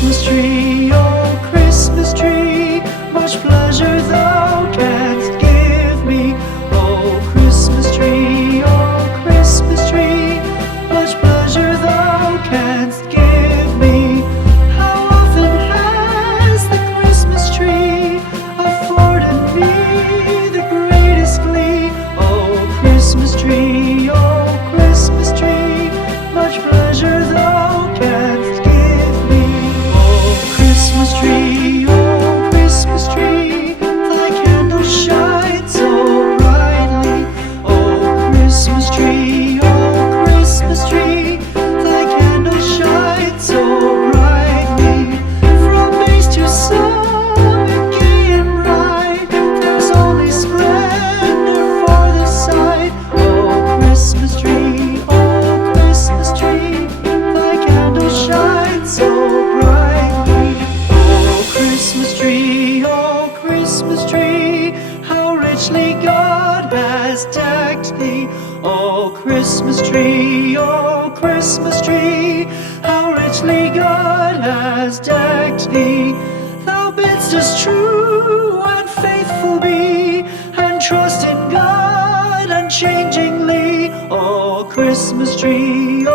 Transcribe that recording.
Christmas tree, oh Christmas tree, much pleasure thou canst give me. Oh Christmas tree, much pleasure thou canst give me. How often has the Christmas tree afforded me the greatest glee? Oh Christmas tree, much pleasure thou canst give me. Oh Christmas tree, thy candle shines so brightly. Oh Christmas tree, thy candle shines so brightly. From base to summit, gay and bright, there's only splendor for the sight. Oh Christmas tree, thy candle shines so brightly. Oh Christmas tree, how richly God has decked thee. Oh Christmas tree, how richly God has decked thee. Thou bidst us true and faithful be, and trust in God unchangingly. Oh Christmas tree,